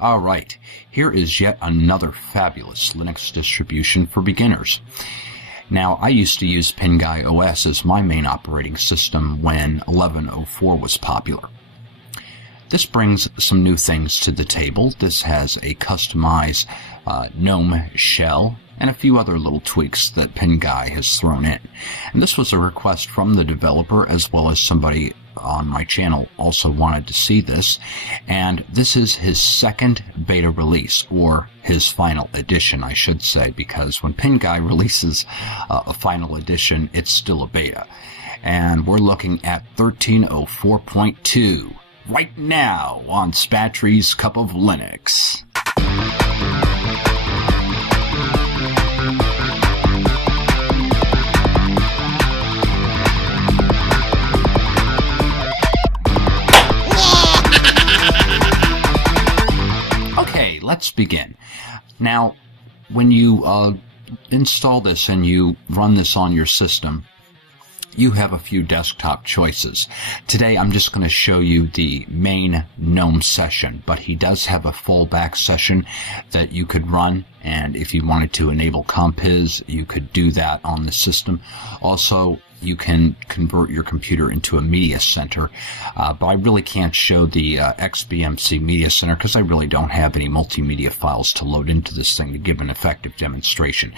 Alright, here is yet another fabulous Linux distribution for beginners. Now, I used to use Pinguy OS as my main operating system when 11.04 was popular. This brings some new things to the table. This has a customized GNOME shell and a few other little tweaks that Pinguy has thrown in. And this was a request from the developer, as well as somebody on my channel also wanted to see this. And this is his second beta release, or his final edition, I should say, because when Pinguy releases a final edition, it's still a beta. And we're looking at 13.04.2 right now on Spatry's Cup of Linux. Let's begin. Now, when you install this and you run this on your system, you have a few desktop choices. Today I'm just going to show you the main GNOME session, but he does have a fallback session that you could run, and if you wanted to enable Compiz, you could do that on the system. Also, you can convert your computer into a media center, but I really can't show the XBMC media center because I really don't have any multimedia files to load into this thing to give an effective demonstration.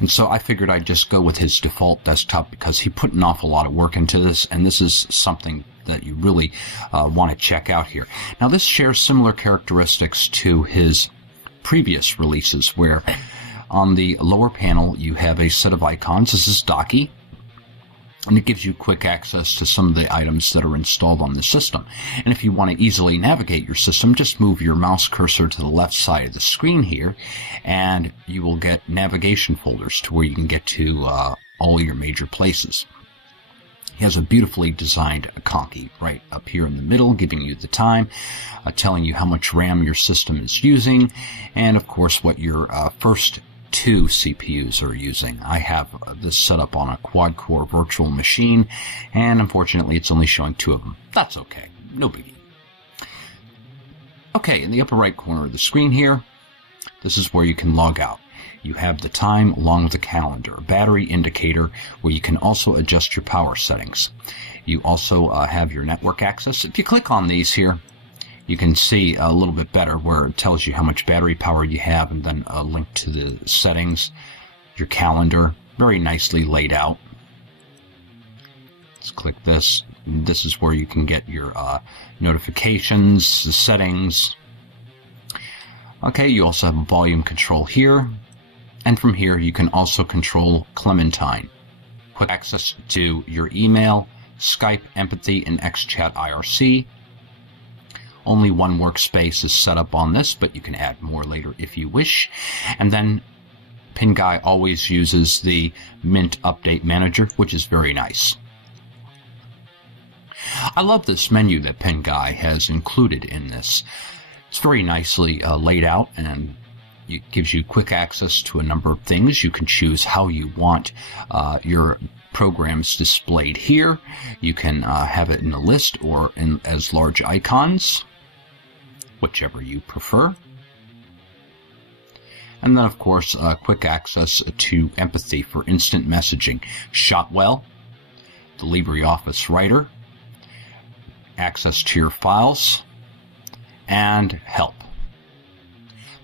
And so I figured I'd just go with his default desktop because he put an awful lot of work into this, and this is something that you really want to check out here. Now, this shares similar characteristics to his previous releases, where on the lower panel you have a set of icons. This is Docky, and it gives you quick access to some of the items that are installed on the system. And if you want to easily navigate your system, just move your mouse cursor to the left side of the screen here, and you will get navigation folders to where you can get to all your major places. He has a beautifully designed conky right up here in the middle, giving you the time, telling you how much RAM your system is using, and of course what your first two CPUs are using. I have this set up on a quad-core virtual machine, and unfortunately it's only showing two of them. That's okay, no biggie. Okay, in the upper right corner of the screen here, this is where you can log out. You have the time along with the calendar, a battery indicator where you can also adjust your power settings. You also have your network access. If you click on these here, you can see a little bit better where it tells you how much battery power you have, and then a link to the settings, your calendar, very nicely laid out. Let's click this. This is where you can get your notifications, the settings. Okay, you also have a volume control here, and from here you can also control Clementine. Quick access to your email, Skype, Empathy, and XChat IRC. Only one workspace is set up on this, but you can add more later if you wish. And then Pinguy always uses the Mint Update Manager, which is very nice. I love this menu that Pinguy has included in this. It's very nicely laid out, and it gives you quick access to a number of things. You can choose how you want your programs displayed here. You can have it in a list or as large icons, whichever you prefer. And then, of course, quick access to Empathy for instant messaging, Shotwell, the LibreOffice Writer, access to your files, and help.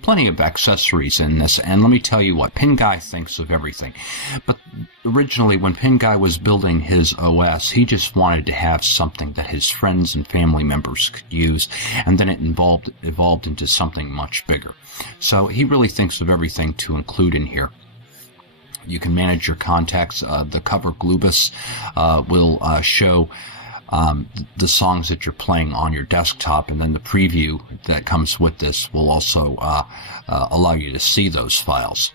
Plenty of accessories in this, and let me tell you what, Pinguy thinks of everything. But originally, when Pinguy was building his OS, he just wanted to have something that his friends and family members could use, and then it evolved into something much bigger. So he really thinks of everything to include in here. You can manage your contacts. The cover Glubus will show the songs that you're playing on your desktop, and then the preview that comes with this will also allow you to see those files.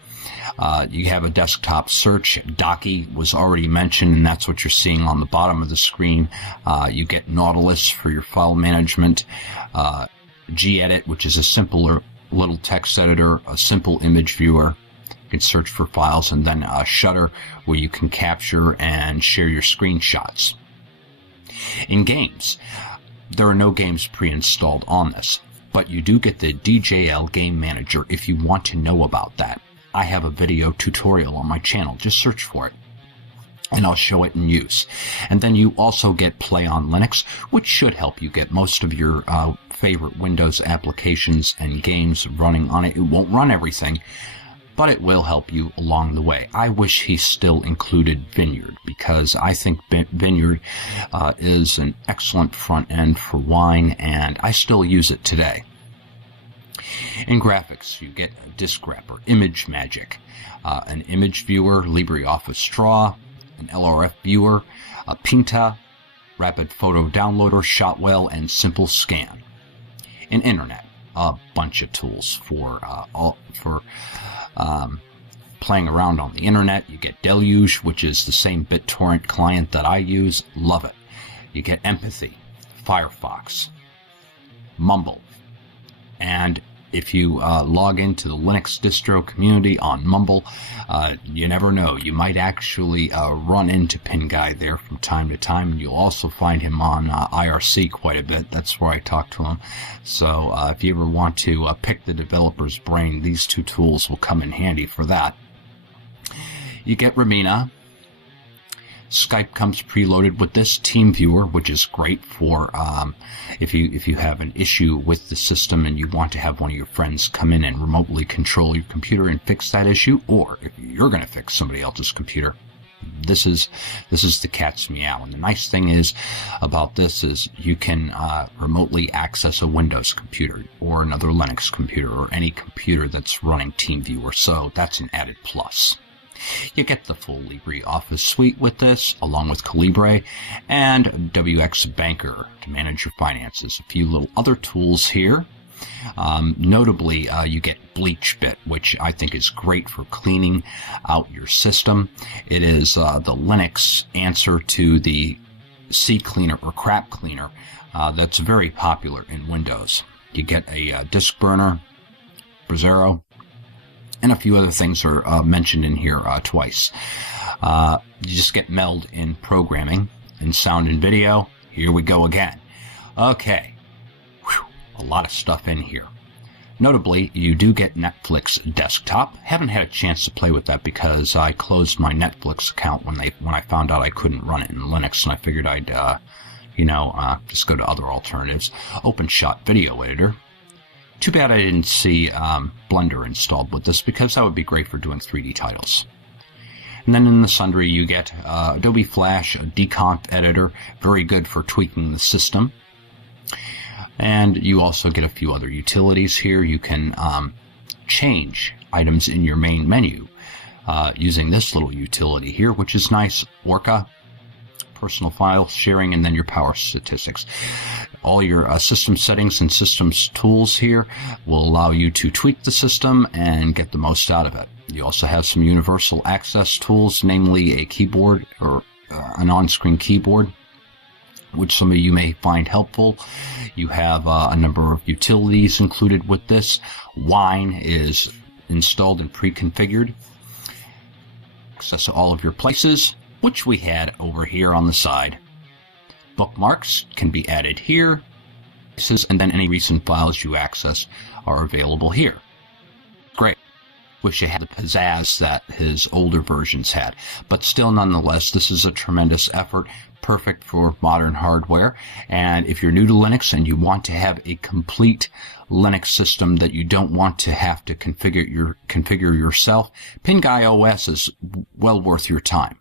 You have a desktop search. Docky was already mentioned, and that's what you're seeing on the bottom of the screen. You get Nautilus for your file management, gedit, which is a simpler little text editor, a simple image viewer. You can search for files, and then Shutter, where you can capture and share your screenshots. In games, there are no games pre-installed on this. But you do get the DJL Game Manager if you want to know about that. I have a video tutorial on my channel. Just search for it, and I'll show it in use. And then you also get Play on Linux, which should help you get most of your favorite Windows applications and games running on it. It won't run everything, but it will help you along the way. I wish he still included Vineyard, because I think Vineyard is an excellent front end for Wine, and I still use it today. In graphics, you get a disk wrapper, Image Magic, an image viewer, LibreOffice Draw, an LRF viewer, a Pinta, rapid photo downloader, Shotwell, and Simple Scan. In Internet, a bunch of tools for playing around on the Internet. You get Deluge, which is the same BitTorrent client that I use. Love it. You get Empathy, Firefox, Mumble, and if you log into the Linux distro community on Mumble, you never know. You might actually run into Pinguy there from time to time, and you'll also find him on IRC quite a bit. That's where I talk to him. So if you ever want to pick the developer's brain, these two tools will come in handy for that. You get Ramina. Skype comes preloaded with this, TeamViewer, which is great for if you have an issue with the system and you want to have one of your friends come in and remotely control your computer and fix that issue, or if you're going to fix somebody else's computer. This is the cat's meow. And the nice thing is about this is you can remotely access a Windows computer or another Linux computer or any computer that's running TeamViewer, so that's an added plus. You get the full LibreOffice suite with this, along with Calibre and WX Banker to manage your finances. A few little other tools here. Notably, you get BleachBit, which I think is great for cleaning out your system. It is the Linux answer to the CCleaner or Crap Cleaner that's very popular in Windows. You get a disk burner, Brasero, and a few other things are mentioned in here twice. You just get Meld in programming, in sound and video. Here we go again. Okay, whew, a lot of stuff in here. Notably, you do get Netflix Desktop. Haven't had a chance to play with that because I closed my Netflix account when I found out I couldn't run it in Linux, and I figured I'd just go to other alternatives. OpenShot Video Editor. Too bad I didn't see Blender installed with this, because that would be great for doing 3D titles. And then in the sundry you get Adobe Flash, a Decomp editor, very good for tweaking the system. And you also get a few other utilities here. You can change items in your main menu using this little utility here, which is nice. Orca, personal file sharing, and then your power statistics. All your system settings and systems tools here will allow you to tweak the system and get the most out of it. You also have some universal access tools, namely a keyboard or an on-screen keyboard, which some of you may find helpful. You have a number of utilities included with this. Wine is installed and pre-configured. Access to all of your places, which we had over here on the side. Bookmarks can be added here, and then any recent files you access are available here. Great. Wish it had the pizzazz that his older versions had, but still, nonetheless, this is a tremendous effort, perfect for modern hardware. And if you're new to Linux and you want to have a complete Linux system that you don't want to have to configure yourself, Pinguy OS is well worth your time.